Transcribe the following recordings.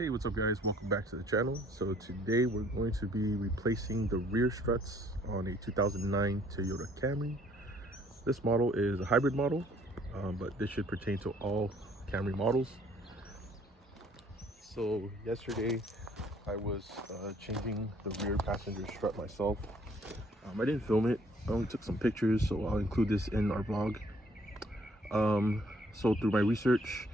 Hey, what's up guys, welcome back to the channel. So today we're going to be replacing the rear struts on a 2009 Toyota Camry. This model is a hybrid model, but this should pertain to all Camry models. So yesterday I was changing the rear passenger strut myself. I didn't film it, I only took some pictures, so I'll include this in our vlog. So through my research,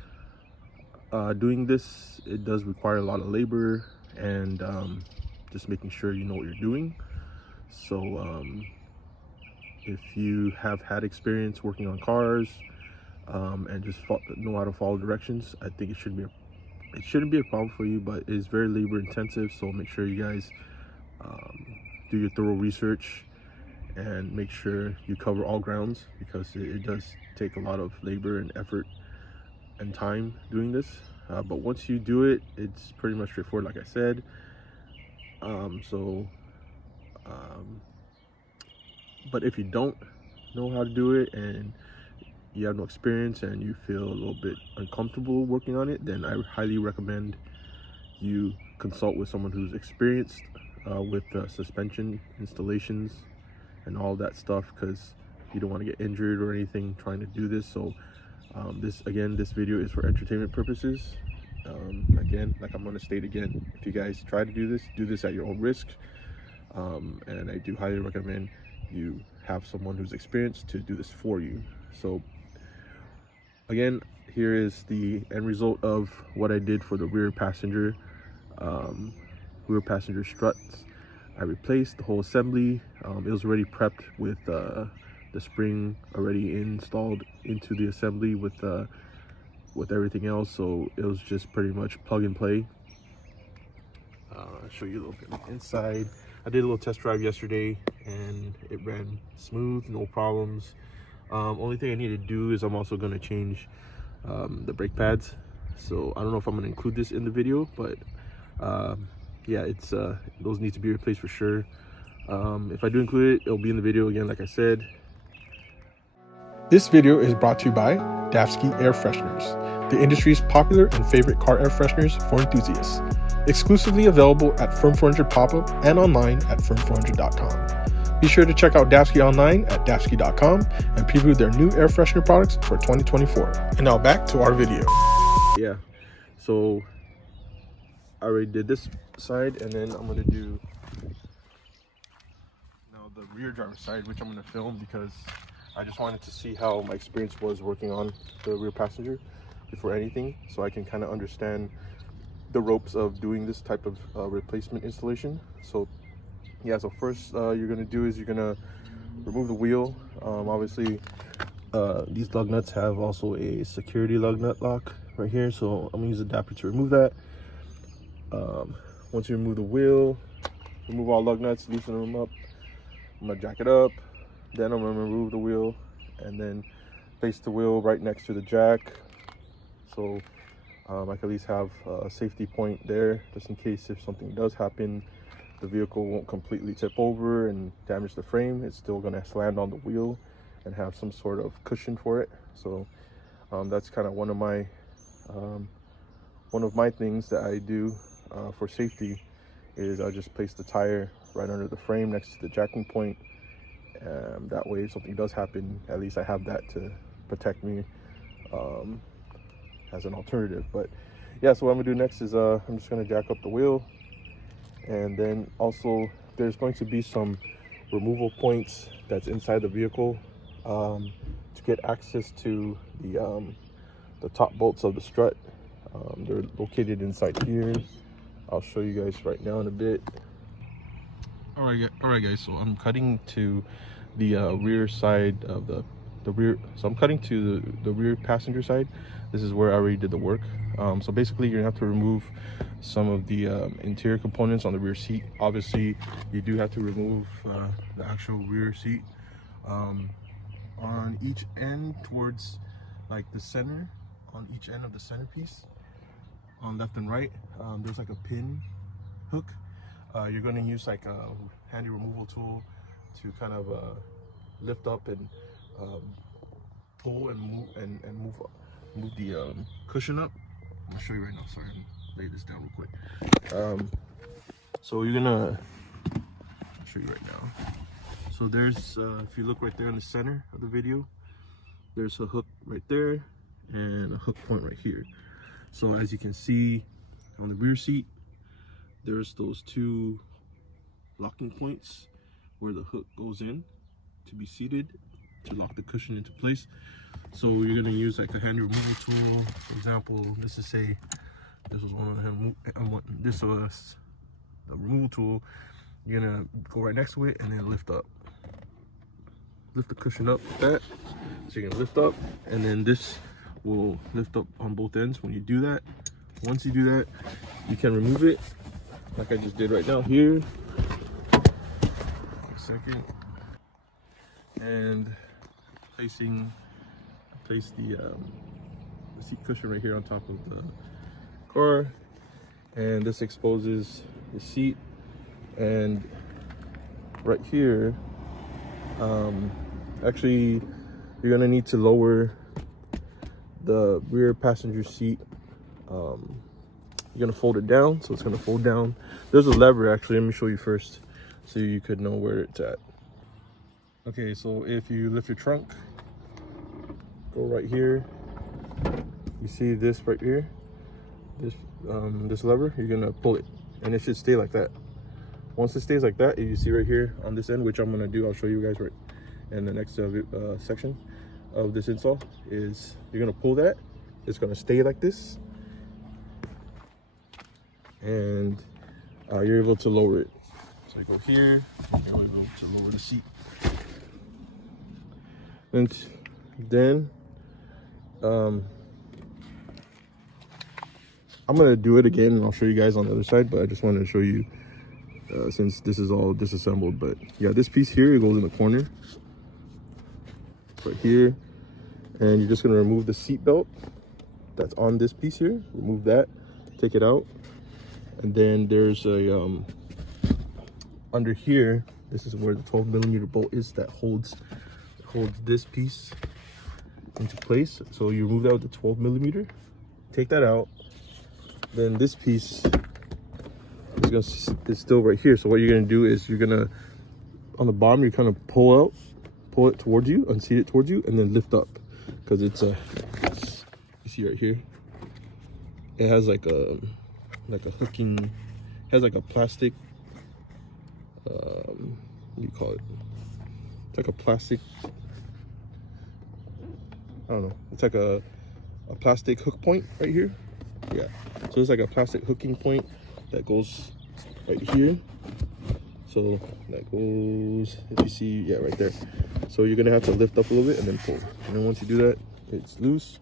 doing this, it does require a lot of labor and just making sure you know what you're doing. So if you have had experience working on cars and just know how to follow directions, I think it shouldn't be a problem for you, but it's very labor intensive. So make sure you guys do your thorough research and make sure you cover all grounds, because it does take a lot of labor and effort and time doing this, but once you do it, it's pretty much straightforward, like I said. But if you don't know how to do it and you have no experience and you feel a little bit uncomfortable working on it, then I highly recommend you consult with someone who's experienced with suspension installations and all that stuff, because you don't want to get injured or anything trying to do this. So this video is for entertainment purposes. Again, like I'm going to state again, if you guys try to do this at your own risk, and I do highly recommend you have someone who's experienced to do this for you. So again, here is the end result of what I did for the rear passenger struts. I replaced the whole assembly. It was already prepped with the spring already installed into the assembly with everything else, so it was just pretty much plug and play. I'll show you a little bit of the inside. I did a little test drive yesterday and it ran smooth, no problems. Only thing I need to do is I'm also going to change the brake pads, so I don't know if I'm going to include this in the video, but yeah, it's those need to be replaced for sure. If I do include it, it'll be in the video again, like I said. This video is brought to you by DAFSKI Air Fresheners, the industry's popular and favorite car air fresheners for enthusiasts. Exclusively available at Firm400 Pop-Up and online at firm400.com. Be sure to check out DAFSKI online at DAFSKI.com and preview their new air freshener products for 2024. And now back to our video. Yeah, so I already did this side, and then I'm going to do now the rear driver's side, which I'm going to film because I just wanted to see how my experience was working on the rear passenger before anything, so I can kind of understand the ropes of doing this type of replacement installation. So yeah, so first you're going to do is you're going to remove the wheel. Obviously these lug nuts have also a security lug nut lock right here, so I'm going to use an adapter to remove that. Once you remove the wheel, remove all lug nuts, loosen them up. I'm going to jack it up. Then I'm going to remove the wheel and then place the wheel right next to the jack, so I can at least have a safety point there, just in case if something does happen, the vehicle won't completely tip over and damage the frame. It's still going to land on the wheel and have some sort of cushion for it. So that's kind of one of my things that I do for safety, is I just place the tire right under the frame next to the jacking point. That way if something does happen, at least I have that to protect me as an alternative. But yeah, so what I'm gonna do next is I'm just gonna jack up the wheel, and then also there's going to be some removal points that's inside the vehicle to get access to the top bolts of the strut. They're located inside here. I'll show you guys right now in a bit. All right guys, so I'm cutting to the rear side of the rear, so I'm cutting to the rear passenger side. This is where I already did the work. So basically you're gonna have to remove some of the interior components on the rear seat. Obviously you do have to remove the actual rear seat on each end, towards like the center, on each end of the centerpiece, on left and right. There's like a pin hook. You're going to use like a handy removal tool to kind of lift up and pull and move the cushion up. I'm gonna show you right now. Sorry, I'm lay this down real quick. So you're gonna show you right now. So there's if you look right there in the center of the video, there's a hook right there and a hook point right here. So as you can see on the rear seat, there's those two locking points where the hook goes in to be seated to lock the cushion into place. So you're gonna use like a hand removal tool. For example, this is say this was one of the this was the removal tool. You're gonna go right next to it and then lift the cushion up like that. So you're gonna lift up, and then this will lift up on both ends. When you do that, once you do that, you can remove it like I just did right now here. A second, and place the seat cushion right here on top of the car, and this exposes the seat. And right here, actually you're gonna need to lower the rear passenger seat. You're gonna fold it down, so it's gonna fold down. There's a lever, actually. Let me show you first so you could know where it's at. Okay, so if you lift your trunk, go right here, you see this right here, this lever, you're gonna pull it and it should stay like that. Once it stays like that, you see right here on this end, which I'm gonna do, I'll show you guys right in the next section of this install, is you're gonna pull that, it's gonna stay like this, and you're able to lower it. So I go here, you're able to lower the seat. And then I'm gonna do it again and I'll show you guys on the other side, but I just wanted to show you since this is all disassembled. But yeah, this piece here, it goes in the corner right here, and you're just gonna remove the seat belt that's on this piece here. Remove that, take it out, and then there's a under here, this is where the 12mm bolt is that holds this piece into place. So you remove that with the 12mm, take that out, then this piece is still right here. So what you're gonna do is you're gonna, on the bottom, you kind of pull it towards you, unseat it towards you, and then lift up, because it's you see right here, it has like a hooking, it has like a plastic, what do you call it? It's like a plastic, I don't know, it's like a plastic hook point right here. Yeah, so it's like a plastic hooking point that goes right here. So that goes, if you see, yeah, right there. So you're gonna have to lift up a little bit and then pull, and then once you do that, it's loose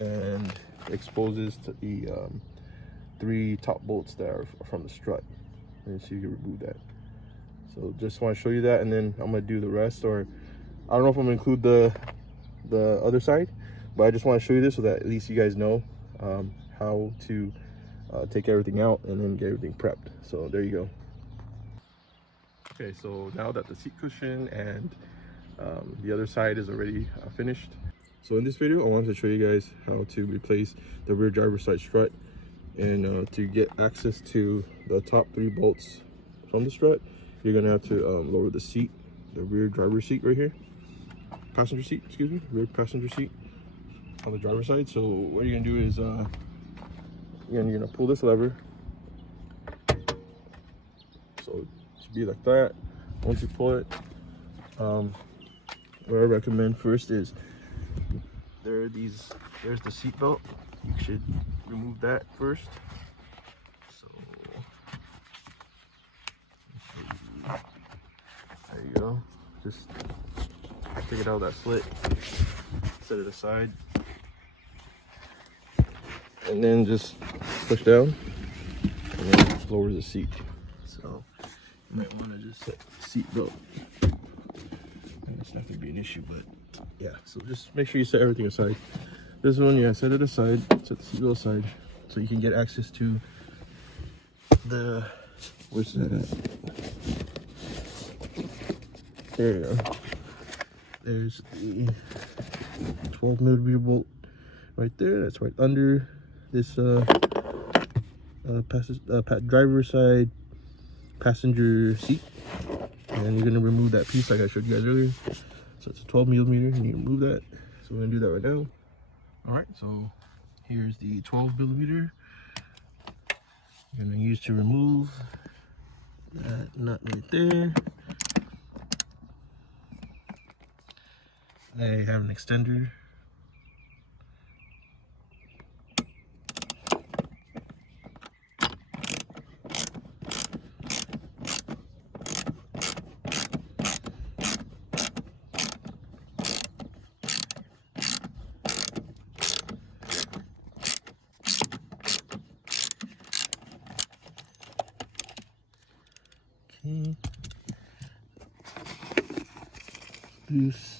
and exposes to the 3 top bolts that are from the strut, and so you can remove that. So just want to show you that, and then I'm gonna do the rest, or I don't know if I'm gonna include the other side, but I just want to show you this so that at least you guys know how to take everything out and then get everything prepped. So there you go. Okay, so now that the seat cushion and the other side is already finished, so in this video I wanted to show you guys how to replace the rear driver's side strut. And to get access to the top 3 bolts from the strut, you're gonna have to lower the seat, the rear driver's seat right here, passenger seat, excuse me, rear passenger seat on the driver's side. So what you're gonna do is you're gonna pull this lever. So it should be like that. Once you pull it, what I recommend first is there's the seat belt. You should remove that first. So there you go. Just take it out of that slit, set it aside, and then just push down and then lower the seat. So you might want to just set the seat belt. And it's not going to be an issue, but yeah, so just make sure you set everything aside. This one, yeah, set it aside, set the seat belt aside, so you can get access to the, where's that at? There you go. There's the 12mm bolt right there, that's right under this driver side passenger seat, and you're gonna remove that piece like I showed you guys earlier. So it's a 12 millimeter, and you remove that. So we're gonna do that right now. All right, so here's the 12 millimeter. You're gonna use to remove that nut right there. I have an extender. Okay. Loose.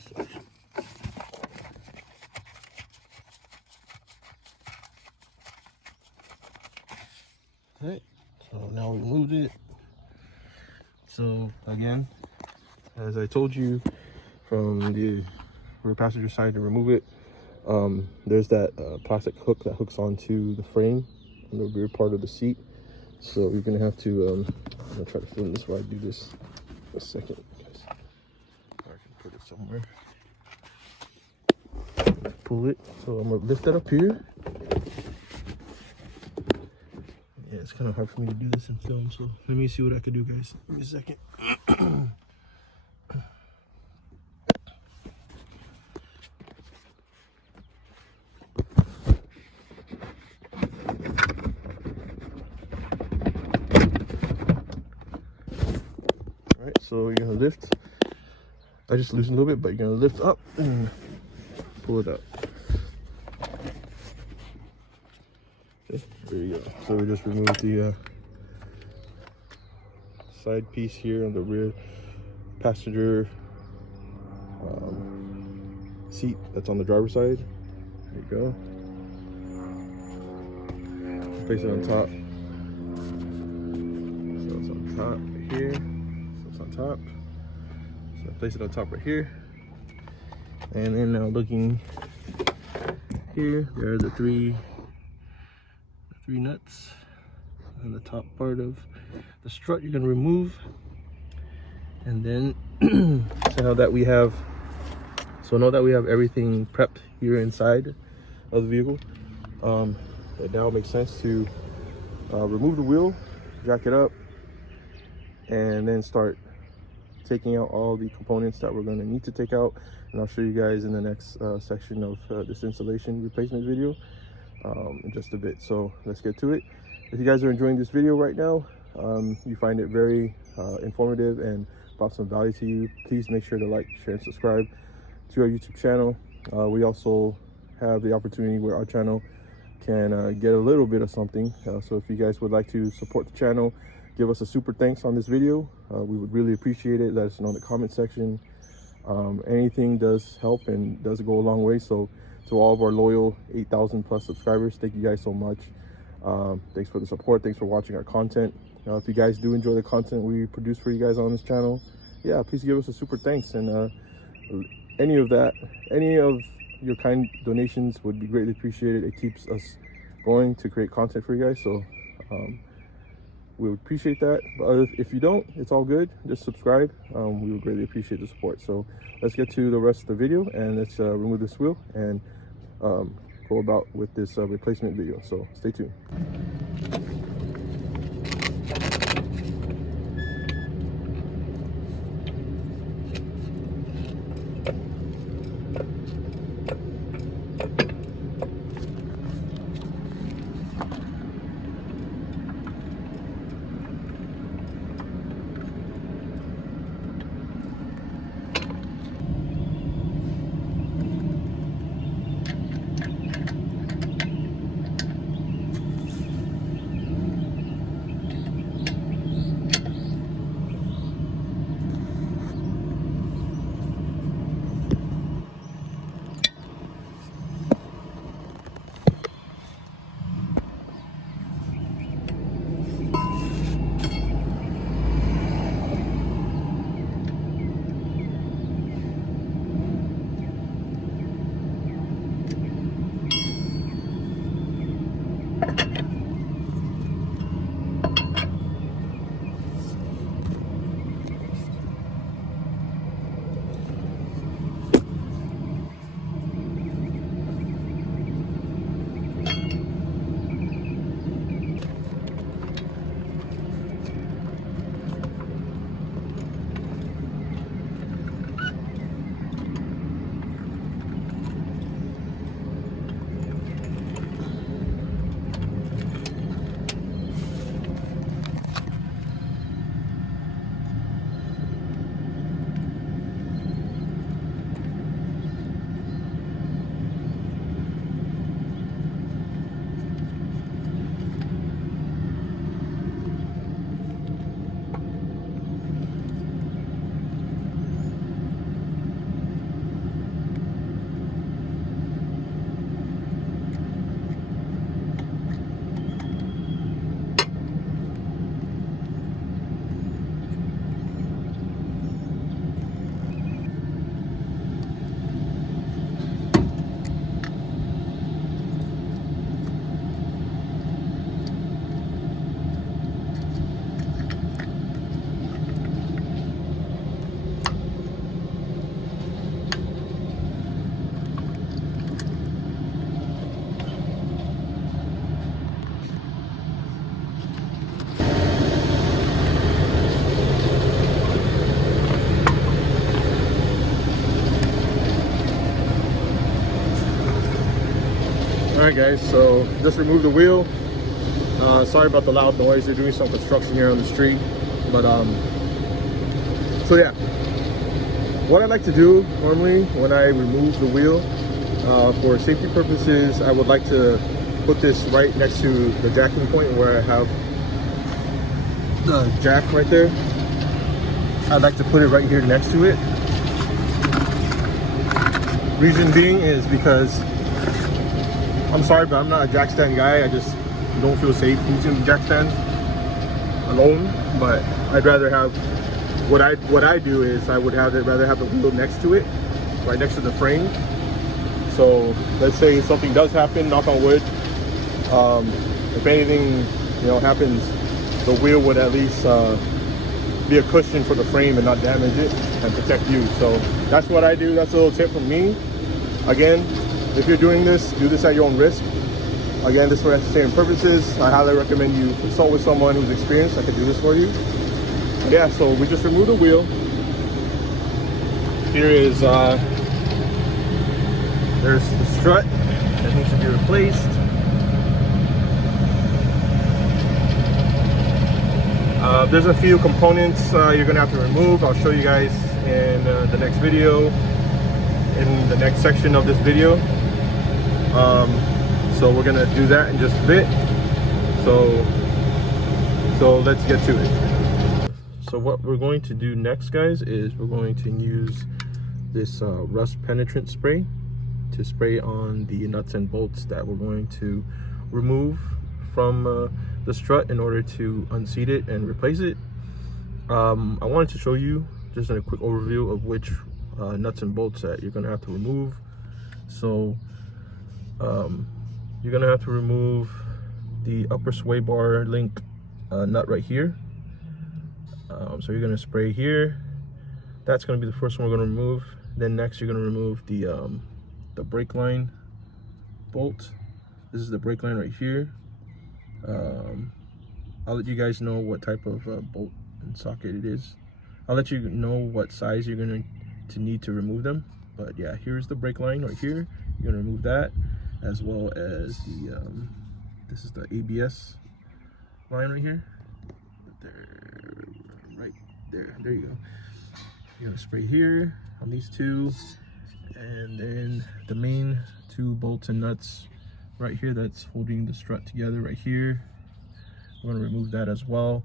Alright, so now we moved it. So again, as I told you, from the rear passenger side to remove it, there's that plastic hook that hooks onto the frame on the rear part of the seat. So you're gonna have to, I'm gonna try to film this while I do this a second, guys. Or I can put it somewhere. Pull it. So I'm gonna lift that up here. Yeah, it's kind of hard for me to do this in film, so let me see what I can do, guys. Give me a second. Alright, so you're gonna lift. I just loosened a little bit, but you're gonna lift up and pull it out. Okay, there you go. So we just removed the side piece here on the rear passenger seat that's on the driver's side. There you go. Place it on top. So it's on top right here. So it's on top. So place it on top right here. And then now looking here, there are the three nuts, and the top part of the strut you're going to remove. And then so now that we have everything prepped here inside of the vehicle, it now makes sense to remove the wheel, jack it up, and then start taking out all the components that we're going to need to take out. And I'll show you guys in the next section of this installation replacement video in just a bit. So let's get to it. If you guys are enjoying this video right now, you find it very informative and brought some value to you, please make sure to like, share, and subscribe to our YouTube channel. We also have the opportunity where our channel can get a little bit of something. So if you guys would like to support the channel, give us a super thanks on this video. We would really appreciate it. Let us know in the comment section. Anything does help and does go a long way. So to all of our loyal 8,000 plus subscribers, thank you guys so much. Thanks for the support. Thanks for watching our content. If you guys do enjoy the content we produce for you guys on this channel, yeah, please give us a super thanks. And any of your kind donations would be greatly appreciated. It keeps us going to create content for you guys. So we would appreciate that. But if you don't, it's all good. Just subscribe. We would greatly appreciate the support. So let's get to the rest of the video, and let's remove this wheel and go about with this replacement video. So stay tuned. All right, guys, so just removed the wheel. Sorry about the loud noise. They're doing some construction here on the street, but so yeah, what I like to do normally when I remove the wheel, for safety purposes, I would like to put this right next to the jacking point where I have the jack right there. I'd like to put it right here next to it. Reason being is because, I'm sorry, but I'm not a jack stand guy. I just don't feel safe using jack stands alone. But I'd rather have, what I do is I would rather have the wheel next to it, right next to the frame. So let's say something does happen, knock on wood. If anything, happens, the wheel would at least be a cushion for the frame and not damage it and protect you. So that's what I do. That's a little tip from me. Again, if you're doing this, do this at your own risk. Again, this is for entertainment purposes. I highly recommend you consult with someone who's experienced that can do this for you. But yeah, so we just removed the wheel. Here is there's the strut that needs to be replaced. There's a few components you're gonna have to remove. I'll show you guys in the next video, in the next section of this video. So we're gonna do that in just a bit. So let's get to it. So what we're going to do next, guys, is we're going to use this rust penetrant spray to spray on the nuts and bolts that we're going to remove from the strut in order to unseat it and replace it. I wanted to show you just a quick overview of which nuts and bolts that you're gonna have to remove. So you're gonna have to remove the upper sway bar link nut right here. So you're gonna spray here. That's gonna be the first one we're gonna remove. Then next you're gonna remove the brake line bolt. This is the brake line right here. I'll let you guys know what type of bolt and socket it is. I'll let you know what size you're going to need to remove them. But yeah, here's the brake line right here. You're going to remove that, as well as the this is the ABS line right here. Right there. There you go. You're going to spray here on these two, and then the main two bolts and nuts right here that's holding the strut together right here. We're going to remove that as well.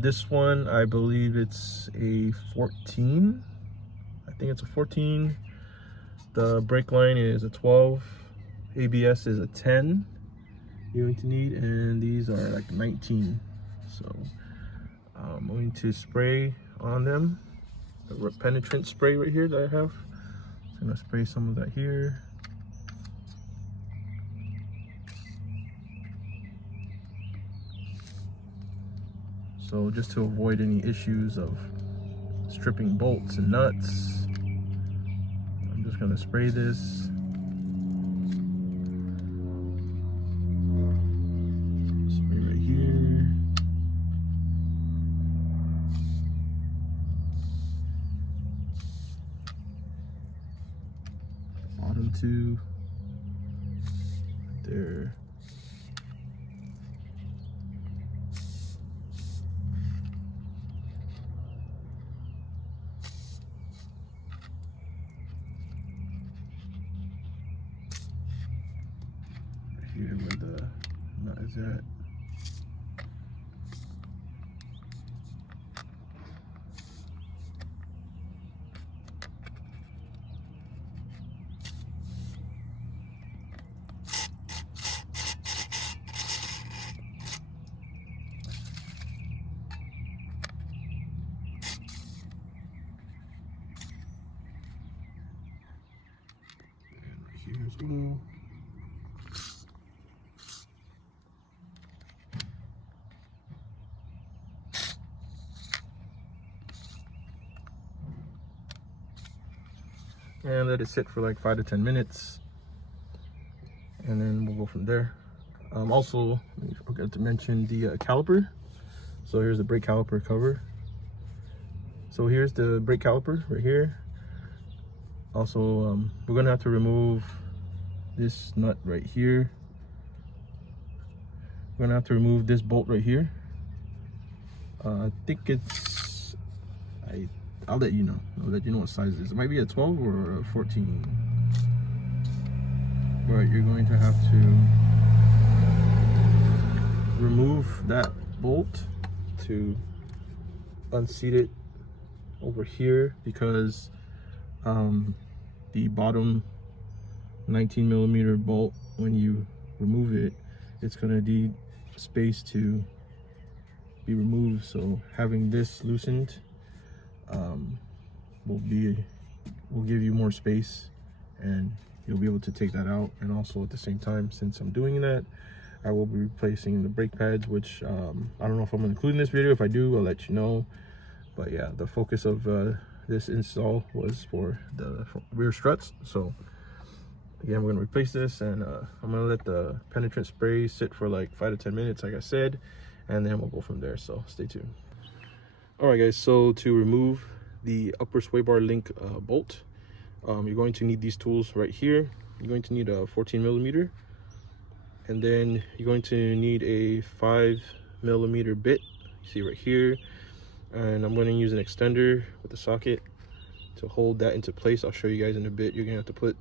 This one, I believe it's a 14. I think it's a 14. The brake line is a 12. ABS is a 10. You're going to need, and these are like 19. So I'm going to spray on them. The penetrant spray right here that I have. I'm going to spray some of that here. So just to avoid any issues of stripping bolts and nuts, I'm just gonna spray this. Spray right here. Bottom two. Right there. Here where the nut is at. And right here as well. And let it sit for like 5 to 10 minutes, and then we'll go from there. Also, I forgot to mention the caliper. So here's the brake caliper cover. So here's the brake caliper right here. Also, we're gonna have to remove this nut right here. We're gonna have to remove this bolt right here. I think it's, I'll let you know. I'll let you know what size it is. It might be a 12 or a 14. But you're going to have to remove that bolt to unseat it over here, because the bottom 19mm bolt, when you remove it, it's going to need space to be removed. So having this loosened will give you more space, and you'll be able to take that out. And also at the same time, since I'm doing that, I will be replacing the brake pads, which I don't know if I'm going to include in this video. If I do, I'll let you know. But yeah, the focus of this install was for the rear struts. So again, we're going to replace this, and I'm going to let the penetrant spray sit for like 5 to 10 minutes, like I said, and then we'll go from there. So stay tuned. All right, guys, so to remove the upper sway bar link bolt, you're going to need these tools right here. You're going to need a 14mm, and then you're going to need a 5mm bit, you see right here. And I'm going to use an extender with a socket to hold that into place. I'll show you guys in a bit. You're going to have to put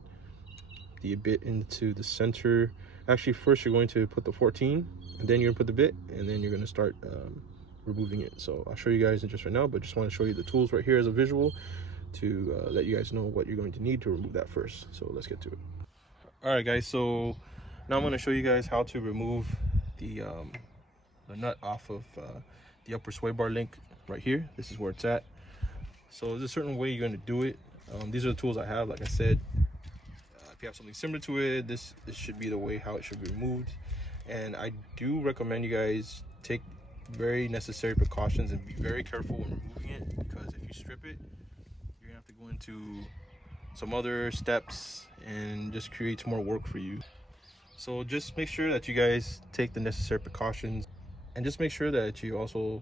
the bit into the center. Actually, first you're going to put the 14, and then you're going to put the bit, and then you're going to start removing it. So I'll show you guys in just right now, but just want to show you the tools right here as a visual to let you guys know what you're going to need to remove that first. So let's get to it. All right, guys, so now I'm going to show you guys how to remove the nut off of the upper sway bar link right here. This is where it's at. So there's a certain way you're going to do it. These are the tools I have. Like I said, if you have something similar to it, this should be the way how it should be removed. And I do recommend you guys take very necessary precautions and be very careful when removing it, because if you strip it, you're gonna have to go into some other steps and just creates more work for you. So just make sure that you guys take the necessary precautions, and just make sure that you also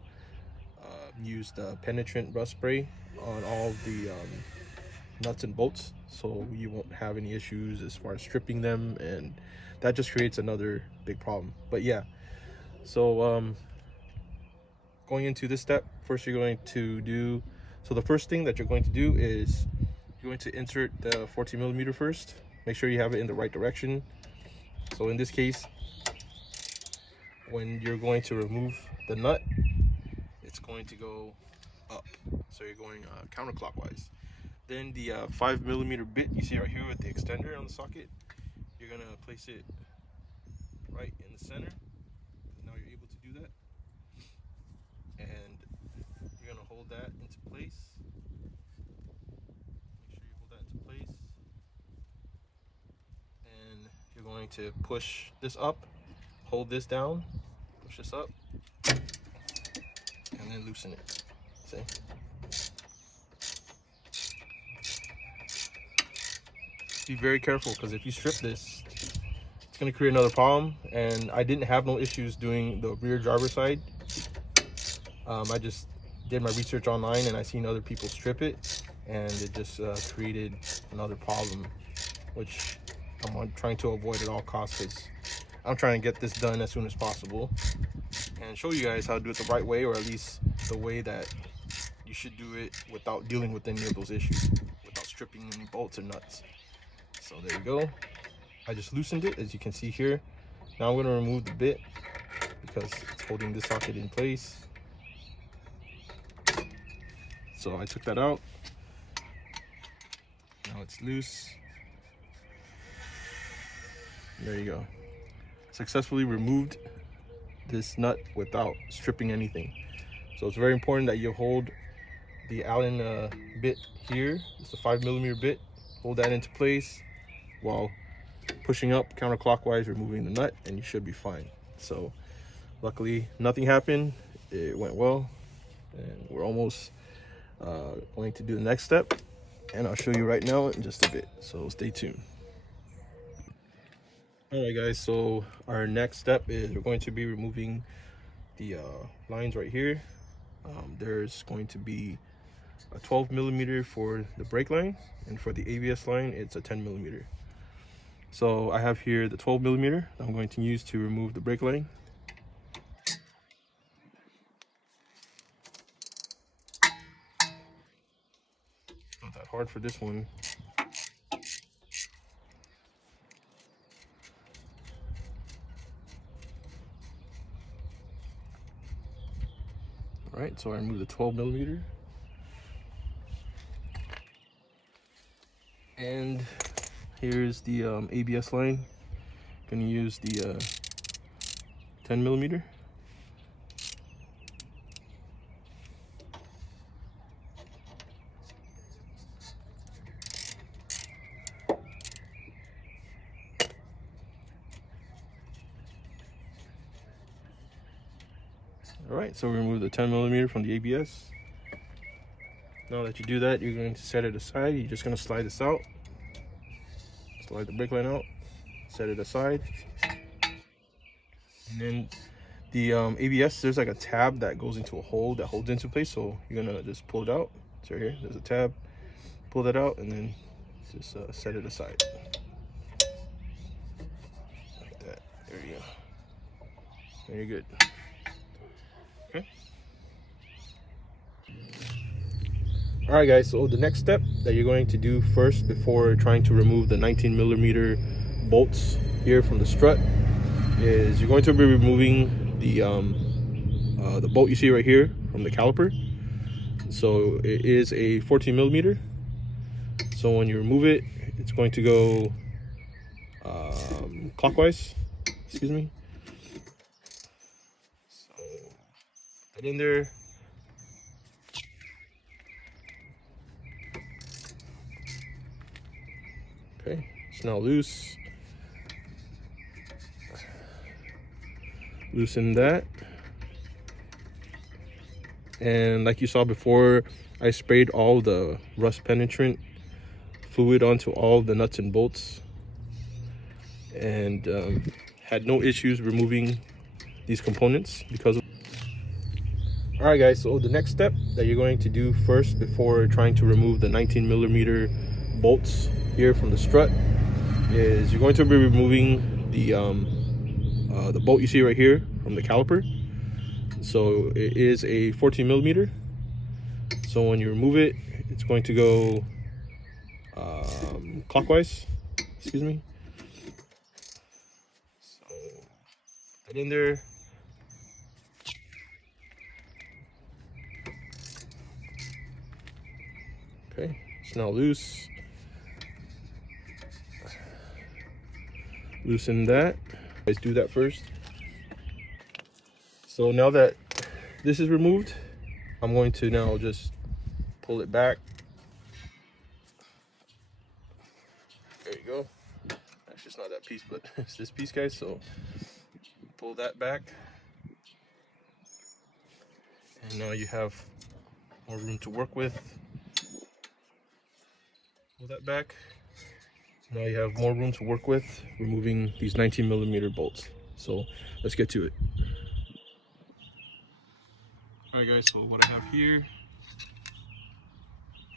use the penetrant rust spray on all the nuts and bolts, so you won't have any issues as far as stripping them, and that just creates another big problem. But yeah, so going into this step, first you're going to do, so the first thing that you're going to do is you're going to insert the 14mm first. Make sure you have it in the right direction. So in this case, when you're going to remove the nut, it's going to go up, so you're going counterclockwise. Then the 5mm bit you see right here with the extender on the socket, you're gonna place it right in the center. Now you're able to do that, and you're gonna hold that into place. Make sure you hold that into place, and you're going to push this up, hold this down, push this up, and then loosen it. See? Be very careful, because if you strip this, it's going to create another problem. And I didn't have no issues doing the rear driver side. I just did my research online, and I seen other people strip it, and it just created another problem, which I'm trying to avoid at all costs, because I'm trying to get this done as soon as possible and show you guys how to do it the right way, or at least the way that you should do it without dealing with any of those issues, without stripping any bolts or nuts. So there you go. I just loosened it, as you can see here. Now I'm going to remove the bit, because it's holding this socket in place. So I took that out. Now it's loose. There you go. Successfully removed this nut without stripping anything. So it's very important that you hold the Allen bit here. It's a 5mm bit. Hold that into place while pushing up counterclockwise, removing the nut, and you should be fine. So luckily nothing happened. It went well, and we're almost going to do the next step, and I'll show you right now in just a bit, so stay tuned. All right, guys, so our next step is we're going to be removing the lines right here. There's going to be a 12mm for the brake line, and for the ABS line it's a 10mm. So I have here the 12mm I'm going to use to remove the brake lighting. Not that hard for this one. All right, so I remove the 12mm. And here's the ABS line. Gonna use the 10mm. All right, so we remove the 10mm from the ABS. Now that you do that, you're going to set it aside. You're just going to slide this out. Slide the brake line out. Set it aside. And then the ABS, there's like a tab that goes into a hole that holds into place. So you're going to just pull it out. It's right here. There's a tab. Pull that out and then just set it aside. Like that. There you go. There you're good. Okay. All right, guys, so the next step that you're going to do first before trying to remove the 19mm bolts here from the strut is you're going to be removing the bolt you see right here from the caliper. So it is a 14mm. So when you remove it, it's going to go clockwise, excuse me. So put in there. Okay, it's now loose. Loosen that. And like you saw before, I sprayed all the rust penetrant fluid onto all the nuts and bolts and had no issues removing these components because of. All right, guys, so the next step that you're going to do first before trying to remove the 19mm bolts here from the strut is you're going to be removing the bolt you see right here from the caliper. So it is a 14mm. So when you remove it, it's going to go clockwise, excuse me. So put in there. Okay, it's now loose. Loosen that. Let's do that first. So now that this is removed, I'm going to now just pull it back. There you go. Actually, it's not that piece, but it's this piece, guys. So pull that back. And now you have more room to work with. Pull that back. Now you have more room to work with removing these 19mm bolts. So let's get to it. Alright guys, so what I have here.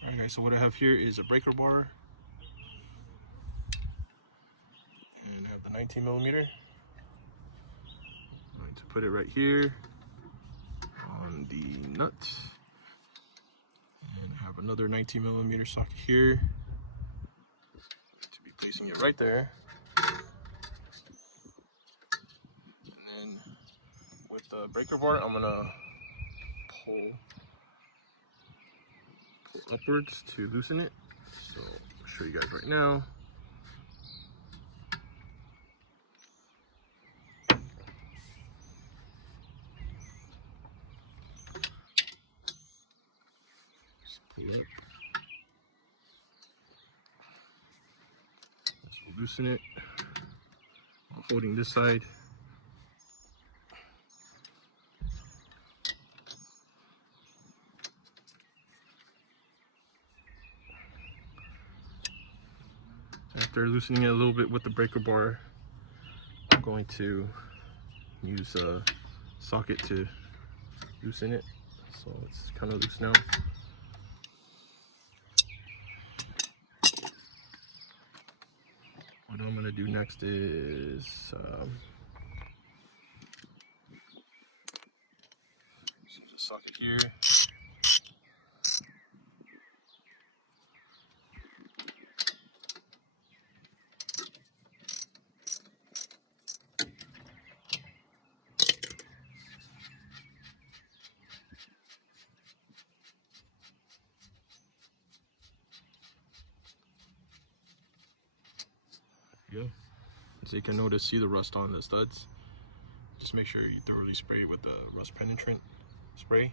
Alright guys, so what I have here is a breaker bar. And I have the 19mm. I'm going to put it right here on the nut. And I have another 19mm socket here. Placing it right there, and then with the breaker bar, I'm gonna pull upwards to loosen it. So I'll show you guys right now. Just pull it up. Loosen it while holding this side. After loosening it a little bit with the breaker bar, I'm going to use a socket to loosen it. So it's kind of loose now. What I'm I'm gonna do next is the socket here. There you go. So you can see the rust on the studs. Just make sure you thoroughly spray it with the rust penetrant spray.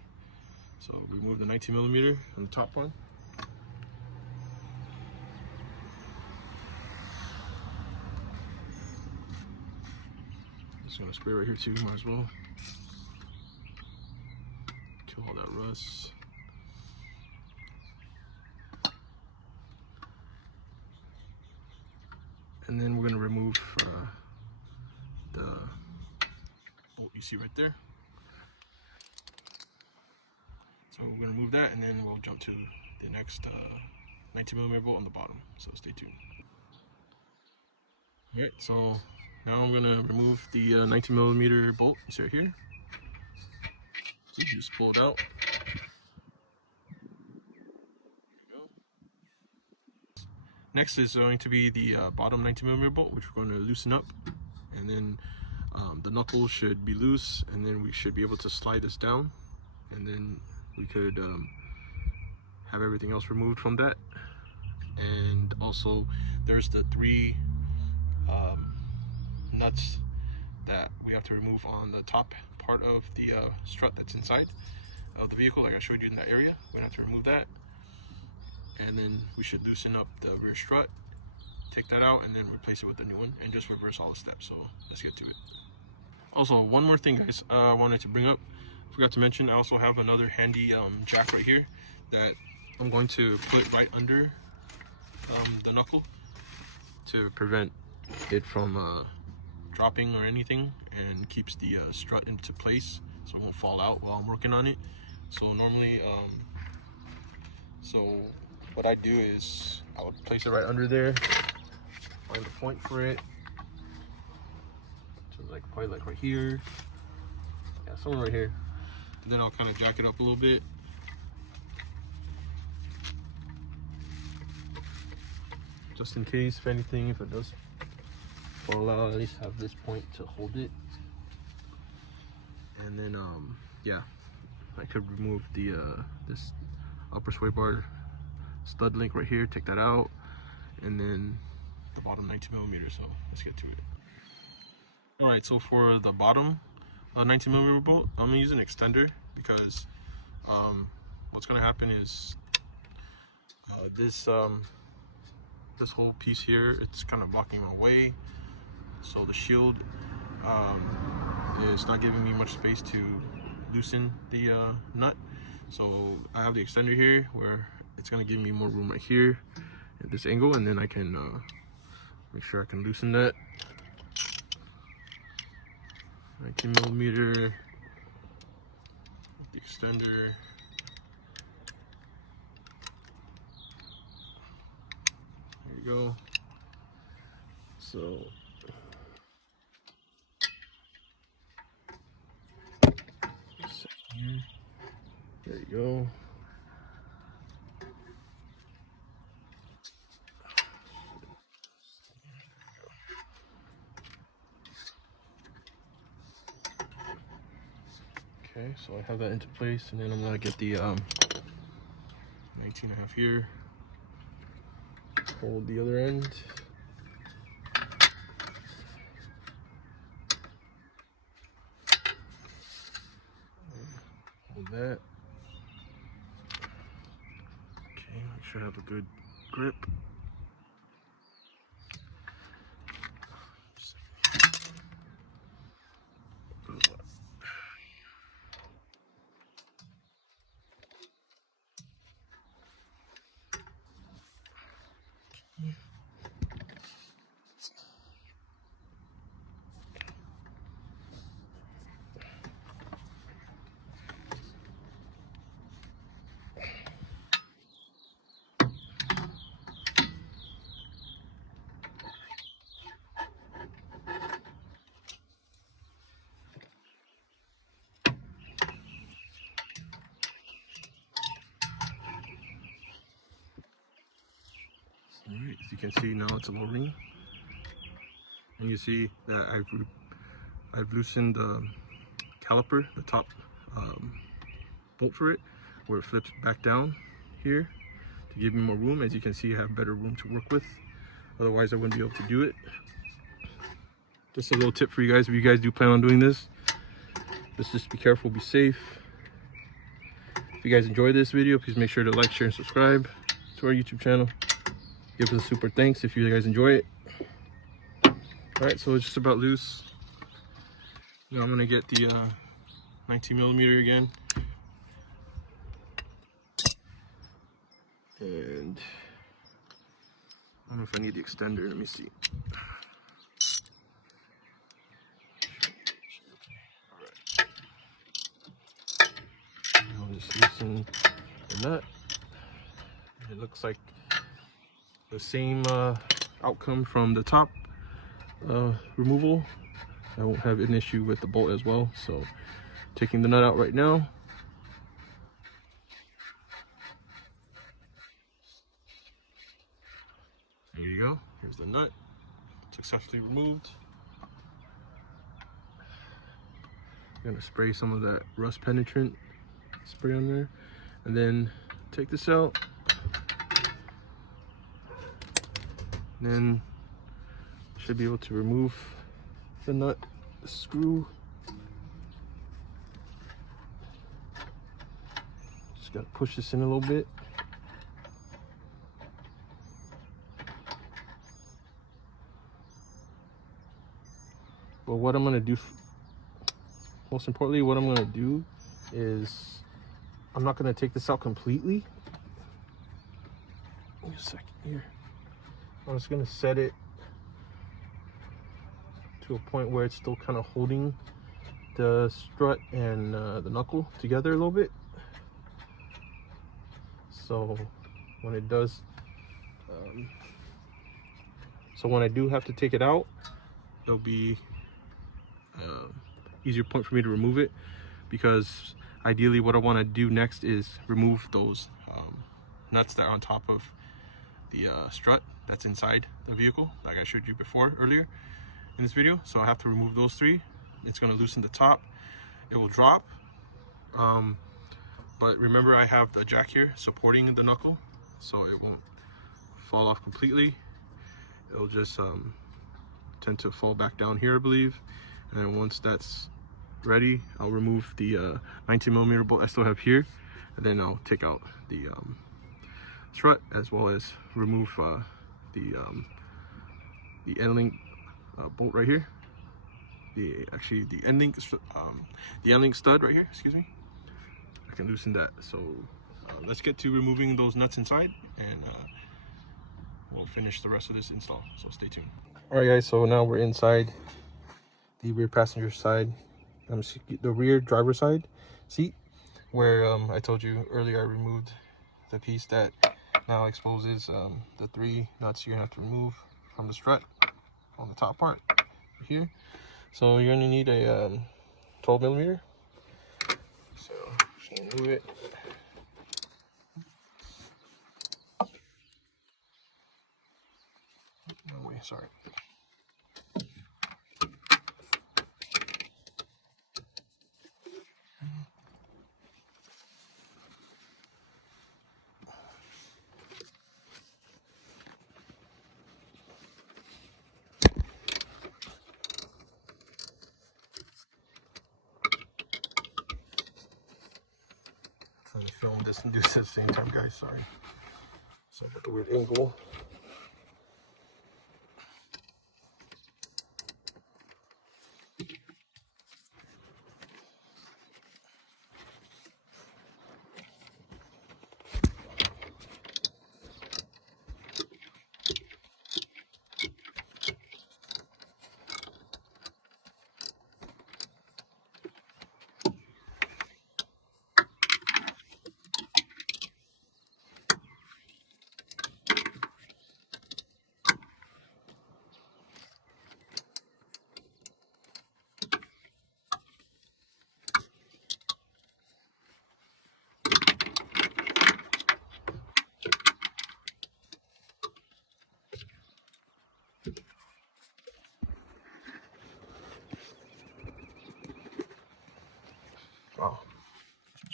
So remove the 19mm on the top one. Just gonna spray right here too, might as well. Kill all that rust. And then we're gonna remove the bolt you see right there. So we're gonna remove that, and then we'll jump to the next 19mm bolt on the bottom. So stay tuned. All right, so now I'm gonna remove the 19mm bolt. You see right here. So you just pull it out. Next is going to be the bottom 19mm bolt, which we're going to loosen up, and then the knuckle should be loose, and then we should be able to slide this down, and then we could have everything else removed from that. And also there's the 3 nuts that we have to remove on the top part of the strut that's inside of the vehicle, like I showed you in that area. We're gonna have to remove that. And then we should loosen up the rear strut, take that out, and then replace it with a new one, and just reverse all the steps. So let's get to it. Also, one more thing, guys, I wanted to bring up. I forgot to mention, I also have another handy jack right here that I'm going to put right under the knuckle to prevent it from dropping or anything, and keeps the strut into place so it won't fall out while I'm working on it. So normally, so what I do is I would place it right under there, find the point for it, so like probably like right here, yeah, somewhere right here, and then I'll kind of jack it up a little bit. Just in case, if anything, if it does fall out, at least have this point to hold it. And then yeah, I could remove the this upper sway bar stud link right here, take that out, and then the bottom 19mm. So let's get to it. All right, so for the bottom 19mm bolt, I'm gonna use an extender because what's gonna happen is this whole piece here, it's kind of blocking my way, so the shield is not giving me much space to loosen the nut. So I have the extender here where it's going to give me more room right here at this angle, and then I can make sure I can loosen that. 19mm, the extender. There you go. So there you go. Okay, so I have that into place, and then I'm gonna get the 19.5 here. Hold the other end. Hold that. Okay, make sure I have a good grip. As you can see now, it's a little ring, and you see that I've loosened the caliper, the top bolt for it, where it flips back down here to give me more room. As you can see, I have better room to work with. Otherwise, I wouldn't be able to do it. Just a little tip for you guys, if you guys do plan on doing this, just be careful, be safe. If you guys enjoyed this video, please make sure to like, share, and subscribe to our YouTube channel. Give us a super thanks if you guys enjoy it. Alright, so it's just about loose. Now I'm gonna get the 19mm again. And I don't know if I need the extender, let me see. I'll just loosen the nut. It looks like the same outcome from the top removal. I won't have an issue with the bolt as well. So taking the nut out right now. There you go. Here's the nut. Successfully removed. I'm gonna spray some of that rust penetrant spray on there, and then take this out. Then should be able to remove the nut, the screw. Just gotta push this in a little bit. But what I'm gonna do, most importantly, what I'm gonna do is I'm not gonna take this out completely. Give me a second here. I'm just gonna set it to a point where it's still kind of holding the strut and the knuckle together a little bit. So when it does, so when I do have to take it out, it'll be easier point for me to remove it, because ideally what I want to do next is remove those nuts that are on top of the strut that's inside the vehicle, like I showed you before earlier in this video. So I have to remove those three. It's going to loosen the top, it will drop, but remember I have the jack here supporting the knuckle, so it won't fall off completely. It'll just tend to fall back down here, I believe. And then once that's ready, I'll remove the 19mm bolt I still have here, and then I'll take out the strut, as well as remove the end link bolt right here. The end link stud right here. Excuse me. I can loosen that. So let's get to removing those nuts inside, and we'll finish the rest of this install. So stay tuned. All right, guys. So now we're inside the rear passenger side, the rear driver side seat, where I told you earlier I removed the piece that now exposes the 3 nuts you're gonna have to remove from the strut on the top part right here. So you're gonna need a 12mm. So just gonna move it. No way, sorry. Trying to film this and do this at the same time, guys. Sorry. Sorry about the weird angle.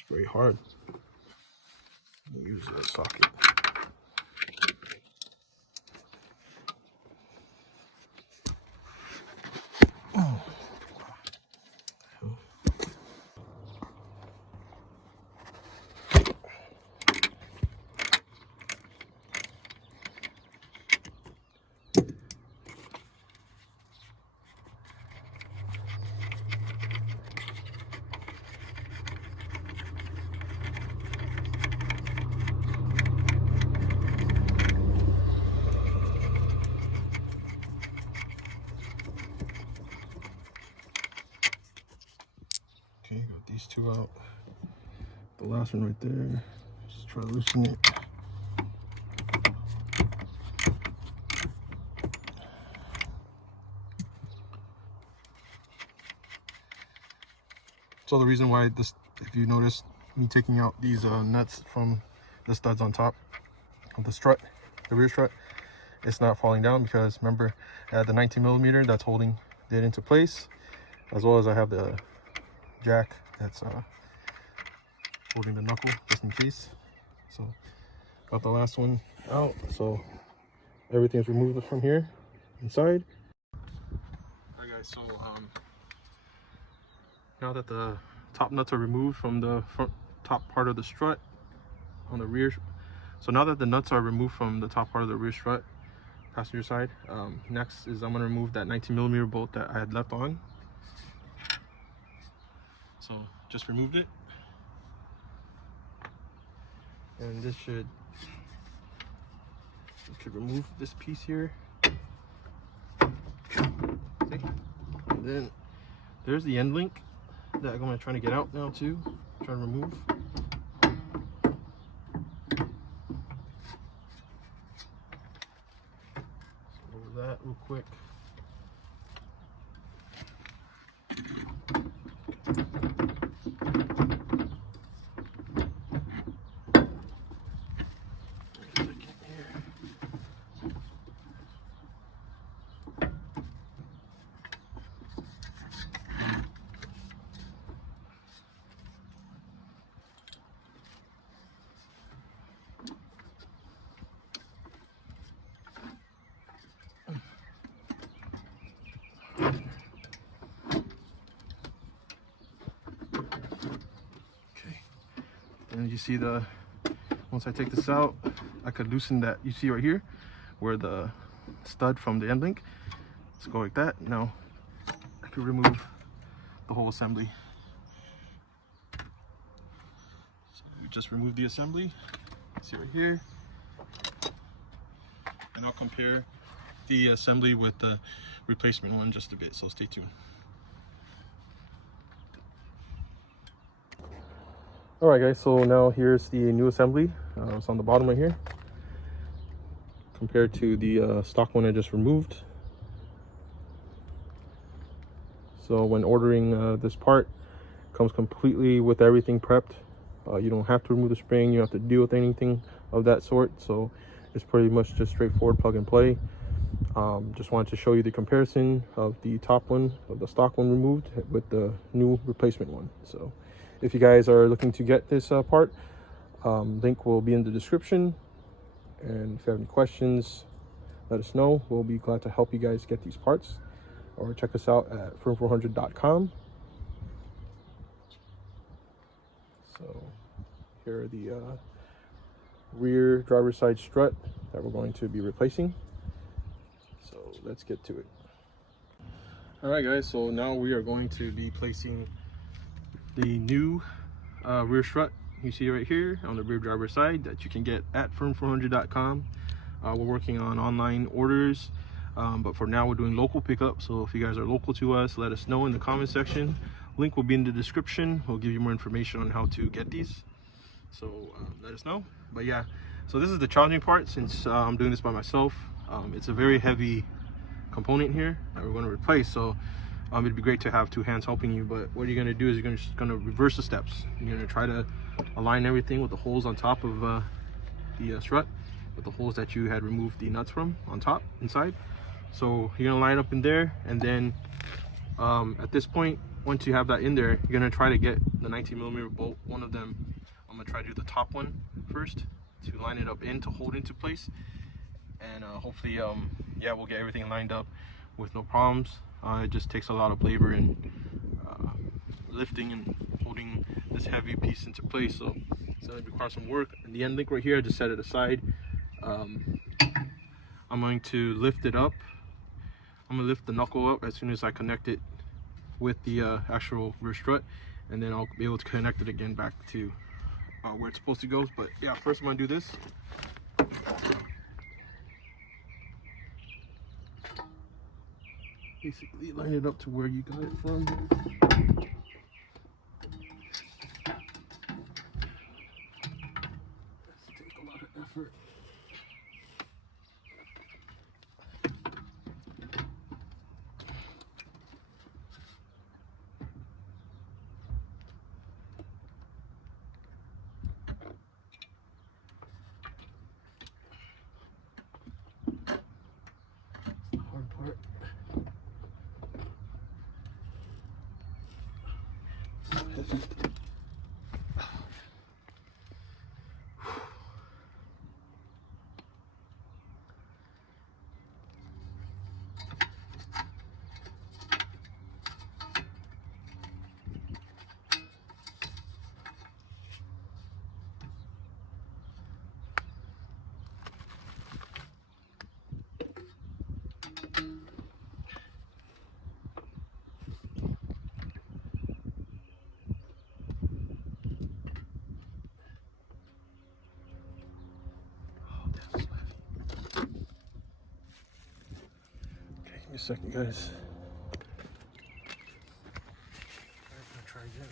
very hard. Use that socket. Oh. Okay, got these two out. The last one right there. Just try to loosen it. So the reason why this, if you notice me taking out these nuts from the studs on top of the strut, the rear strut, it's not falling down because remember I had the 19mm that's holding it into place, as well as I have the jack that's holding the knuckle just in case. So got the last one out, so everything's removed from here inside. Alright guys, so now that the top nuts are removed from the front top part of the strut on the rear, so now that the nuts are removed from the top part of the rear strut passenger side, next is I'm going to remove that 19mm bolt that I had left on. So just removed it, and this should remove this piece here. See? And then there's the end link that I'm going to try to get out now too, try to remove. So over that real quick. And you see once I take this out, I could loosen that, you see right here, where the stud from the end link. Let's go like that. Now I could remove the whole assembly. So we just remove the assembly, see right here. And I'll compare the assembly with the replacement one just a bit, so stay tuned. Alright guys, so now here's the new assembly. It's on the bottom right here compared to the stock one I just removed. So when ordering this part, it comes completely with everything prepped. You don't have to remove the spring, you don't have to deal with anything of that sort, so it's pretty much just straightforward plug and play. Just wanted to show you the comparison of the top one, of the stock one removed, with the new replacement one. So if you guys are looking to get this part, link will be in the description. And if you have any questions, let us know. We'll be glad to help you guys get these parts. Or check us out at firm400.com. So here are the rear driver's side strut that we're going to be replacing. So let's get to it. All right guys, so now we are going to be placing the new rear strut you see right here on the rear driver's side that you can get at firm400.com. We're working on online orders, but for now we're doing local pickup. So if you guys are local to us, let us know in the comment section. Link will be in the description. We'll give you more information on how to get these, so let us know. But yeah, so this is the challenging part since I'm doing this by myself. It's a very heavy component here that we're going to replace, so it'd be great to have two hands helping you. But what you're going to do is you're just going to reverse the steps. You're going to try to align everything with the holes on top of the strut, with the holes that you had removed the nuts from on top inside. So you're going to line up in there, and then at this point, once you have that in there, you're going to try to get the 19mm bolt. One of them, I'm gonna try to do the top one first to line it up in to hold into place, and hopefully, yeah, we'll get everything lined up with no problems. It just takes a lot of labor and lifting and holding this heavy piece into place, so it's gonna require some work. And the end link right here, I just set it aside. I'm going to lift it up. I'm gonna lift the knuckle up as soon as I connect it with the actual rear strut, and then I'll be able to connect it again back to where it's supposed to go. But yeah, first I'm gonna do this. Basically line it up to where you got it from. This takes a lot of effort. Give me a second, guys. I'm gonna try again.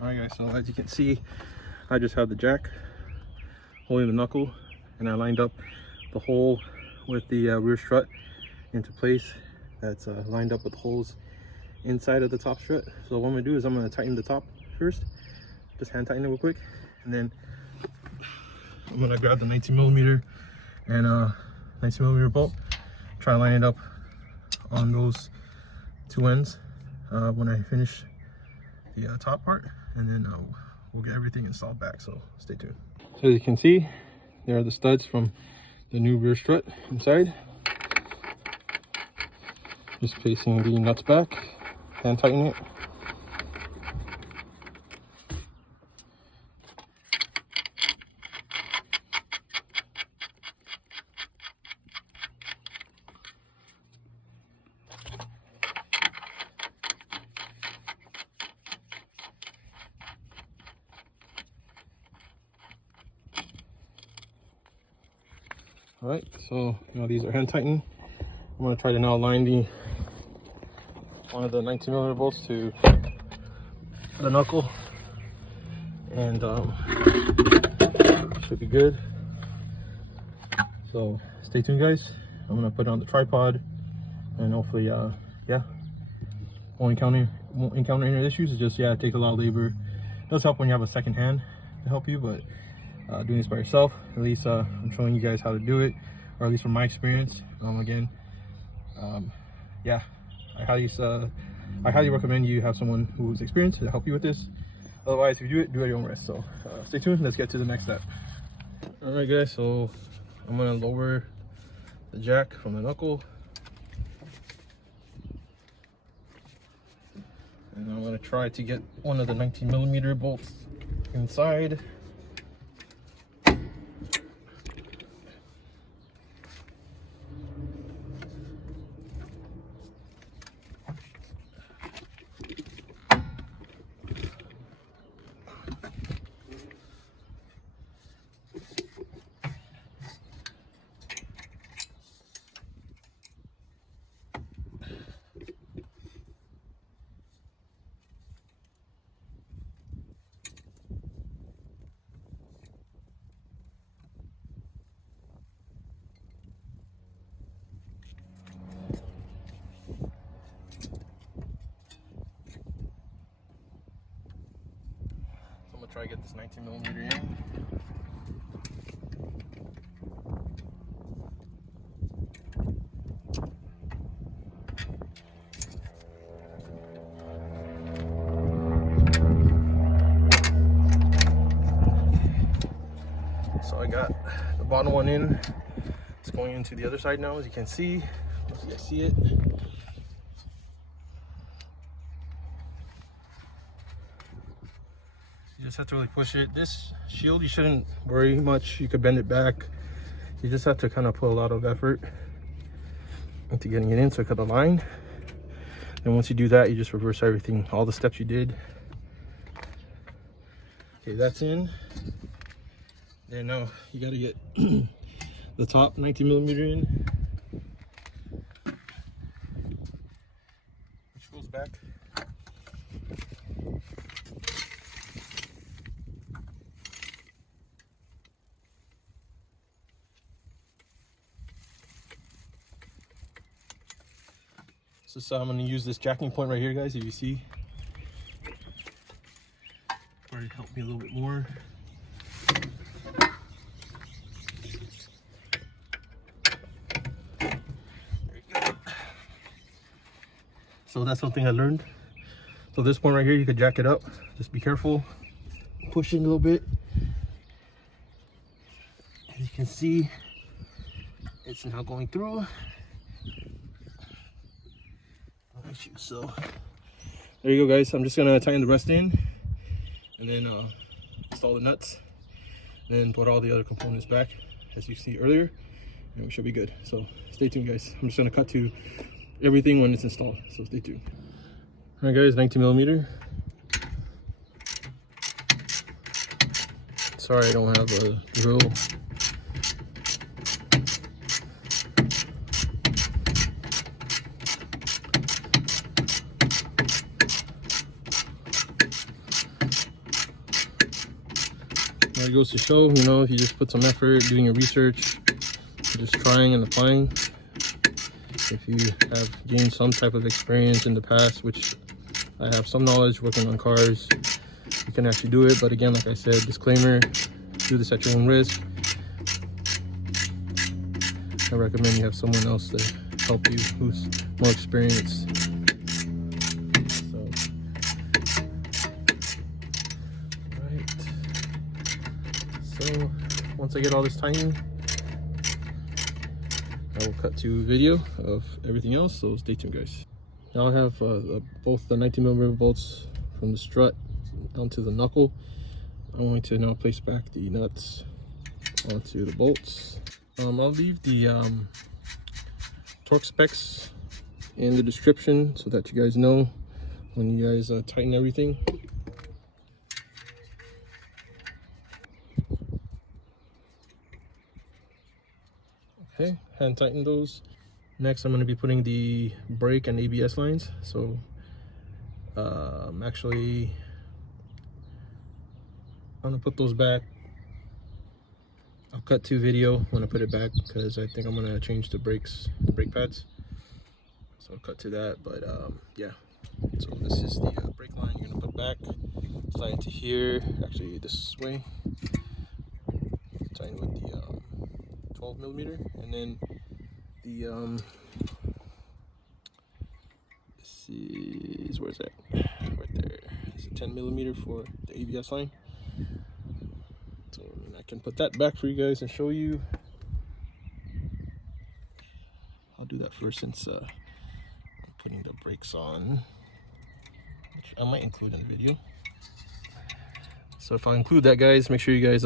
Alright guys, so as you can see, I just have the jack holding the knuckle, and I lined up the hole with the rear strut into place. That's lined up with holes inside of the top strut. So what I'm going to do is I'm going to tighten the top first, just hand tighten it real quick, and then I'm going to grab the 19mm and 19mm bolt, try to line it up on those two ends when I finish the top part, and then we'll get everything installed back, so stay tuned. So as you can see, there are the studs from the new rear strut inside. Just placing the nuts back, hand tighten it. All right, so these are hand tightened. I'm going to try to now align one of the 19mm bolts to the knuckle, and should be good. So stay tuned, guys. I'm going to put it on the tripod, and hopefully, yeah, won't encounter any issues. It's just, yeah, it takes a lot of labor. It does help when you have a second hand to help you, but doing this by yourself, at least I'm showing you guys how to do it, or at least from my experience. Again, yeah, I highly recommend you have someone who's experienced to help you with this. Otherwise, if you do it at your own risk. So stay tuned. Let's get to the next step. All right, guys. So I'm gonna lower the jack from the knuckle, and I'm gonna try to get one of the 19mm bolts inside. Try to get this 19mm in. So I got the bottom one in. It's going into the other side now, as you can see. If you guys see it. You just have to really push it. This shield, you shouldn't worry much. You could bend it back. You just have to kind of put a lot of effort into getting it in so it could align. And once you do that, you just reverse everything, all the steps you did. Okay, that's in. Then now you got to get the top 19mm in, which goes back. So I'm going to use this jacking point right here, guys, if you see. Probably help me a little bit more. There you go. So that's something I learned. So this point right here, you could jack it up. Just be careful. Push it a little bit. As you can see, it's now going through. So there you go, guys. I'm just gonna tighten the rest in, and then install the nuts, and then put all the other components back as you see earlier, and we should be good. So stay tuned, guys. I'm just gonna cut to everything when it's installed, so stay tuned. All right, guys, 19mm. Sorry I don't have a drill. It goes to show, if you just put some effort doing your research, just trying and applying, if you have gained some type of experience in the past, which I have some knowledge working on cars, you can actually do it. But again, like I said, disclaimer, do this at your own risk. I recommend you have someone else to help you who's more experienced. So once I get all this tightened, I will cut to video of everything else, so stay tuned, guys. Now I have both the 19mm bolts from the strut onto the knuckle. I'm going to now place back the nuts onto the bolts. I'll leave the torque specs in the description so that you guys know when you guys tighten everything. Okay, hand tighten those. Next, I'm going to be putting the brake and ABS lines. So I'm going to put those back. I'll cut to video when I put it back because I think I'm going to change the brake pads. So I'll cut to that, but yeah. So this is the brake line you're going to put back. Slide into here, actually this way. Tighten with the 12mm, and then the this is, where's that? Right there. It's a 10mm for the ABS line. So I can put that back for you guys and show you. I'll do that first since I'm putting the brakes on, which I might include in the video. So if I include that, guys, make sure you guys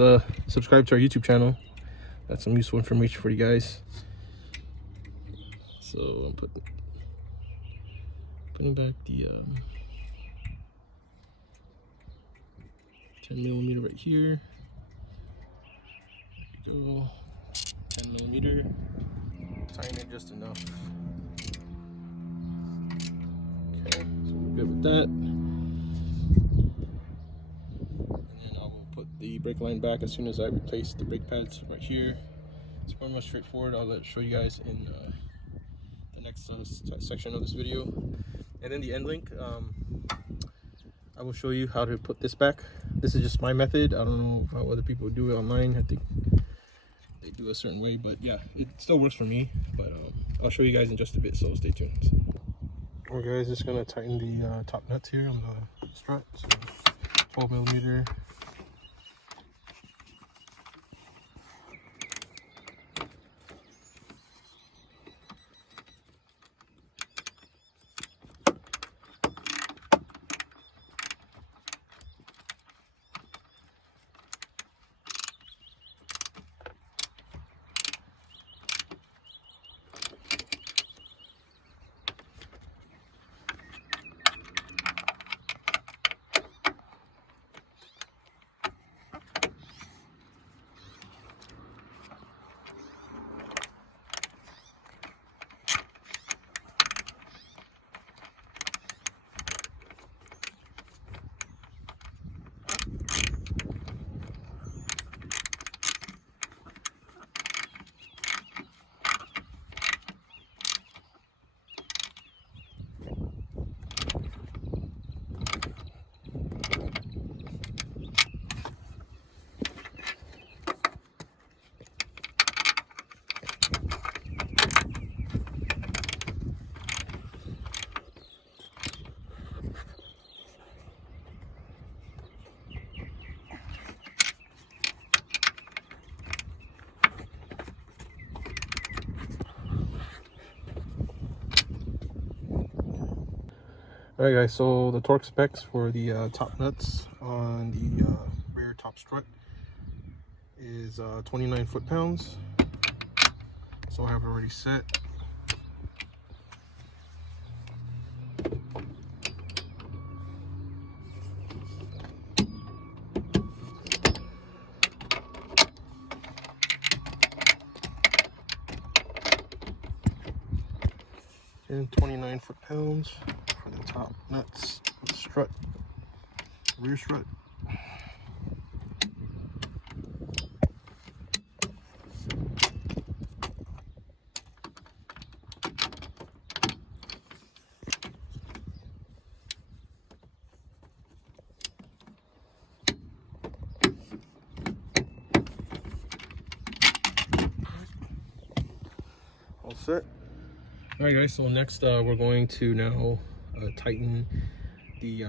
subscribe to our YouTube channel. That's some useful information for you guys. So I'm putting back the 10mm right here. There we go. 10mm. Tighten it just enough. Okay, so we're good with that. The brake line back as soon as I replace the brake pads right here. It's pretty much straightforward. I'll show you guys in the next section of this video. And then the end link, I will show you how to put this back. This is just my method. I don't know how other people do it online. I think they do a certain way, but yeah, it still works for me. But I'll show you guys in just a bit, so stay tuned. Alright guys, just gonna tighten the top nuts here on the strut. So 12mm. Alright guys, so the torque specs for the top nuts on the rear top strut is 29 foot-pounds. So I have it already set. And 29 foot-pounds for the top nuts of the strut, rear strut. All set. Alright guys, so next we're going to now tighten the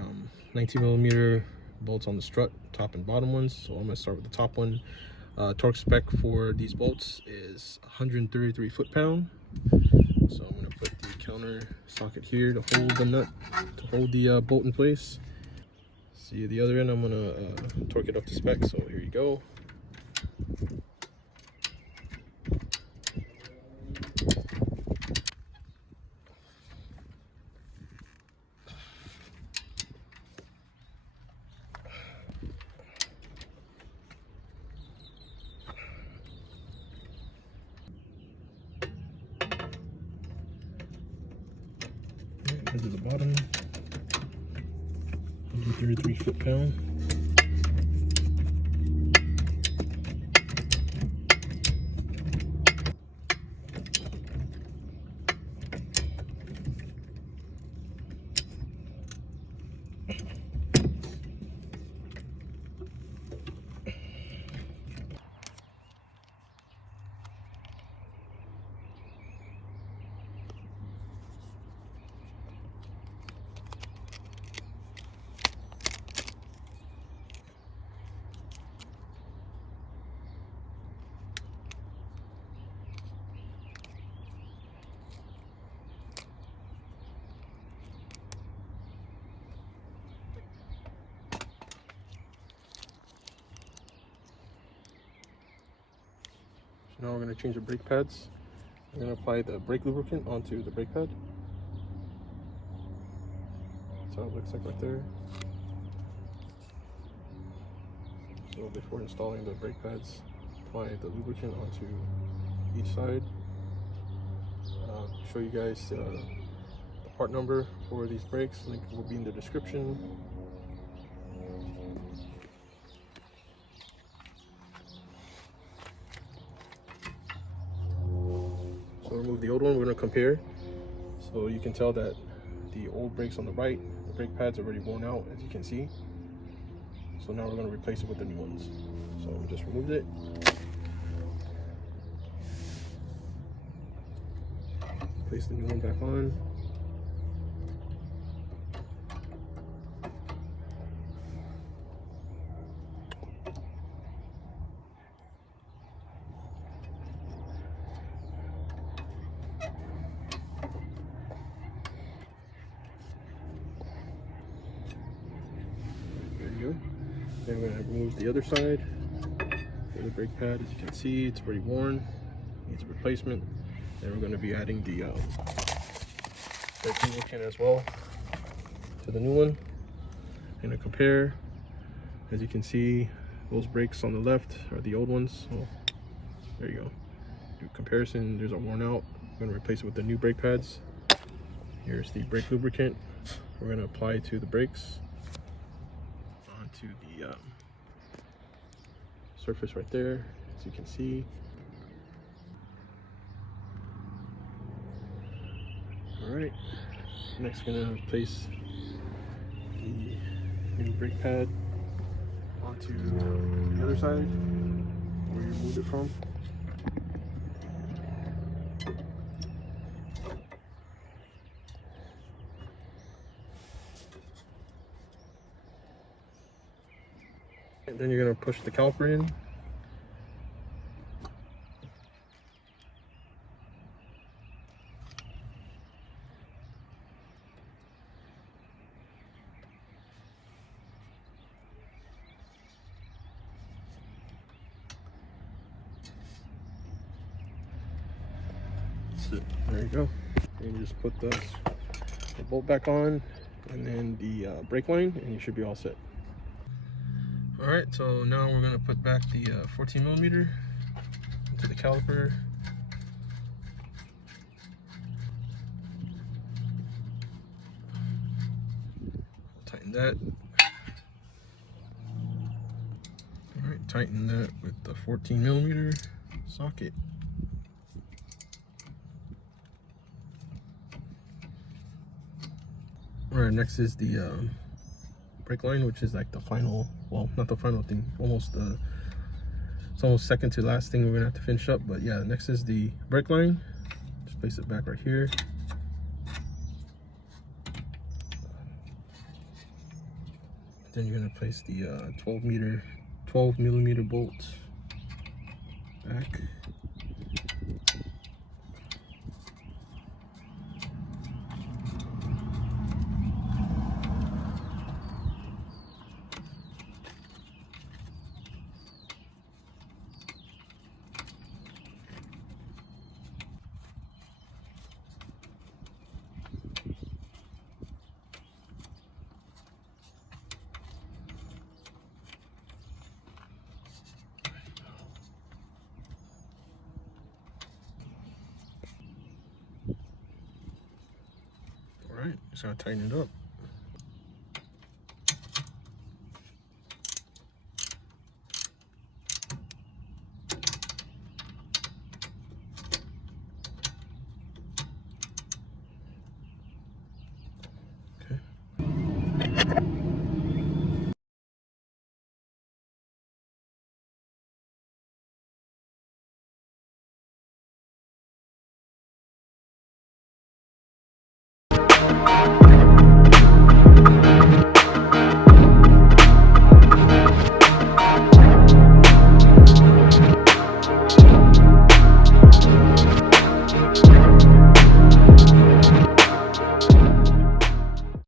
19mm bolts on the strut, top and bottom ones. So I'm going to start with the top one. Torque spec for these bolts is 133 foot-pound. So I'm going to put the counter socket here to hold the nut, to hold the bolt in place. See the other end, I'm going to torque it up to spec, so here you go. Into the bottom, 133 foot-pound. Now we're going to change the brake pads. I'm going to apply the brake lubricant onto the brake pad. That's how it looks like right there. So before installing the brake pads, apply the lubricant onto each side. Show you guys the part number for these brakes. Link will be in the description. So remove the old one, we're going to compare. So you can tell that the old brakes on the right, the brake pads are already worn out, as you can see. So now we're going to replace it with the new ones. So we just removed it. Place the new one back on. Then we're going to remove the other side for the brake pad. As you can see, it's already worn, needs a replacement. Then we're going to be adding the brake lubricant as well to the new one. I'm going to compare. As you can see, those brakes on the left are the old ones. So there you go. Do comparison. There's a worn out. I'm going to replace it with the new brake pads. Here's the brake lubricant. We're going to apply to the brakes. To the surface right there, as you can see. All right, next gonna place the new brake pad onto the other side where you moved it from. And then you're going to push the caliper in. There you go. And you just put the bolt back on and then the brake line, and you should be all set. All right, so now we're gonna put back the 14mm into the caliper. Tighten that. All right, tighten that with the 14mm socket. All right, next is the brake line, which is like the final, well, not the final thing, it's almost second to last thing we're gonna have to finish up. But yeah, next is the brake line. Just place it back right here. Then you're gonna place the 12mm bolt back. All right, just gonna tighten it up.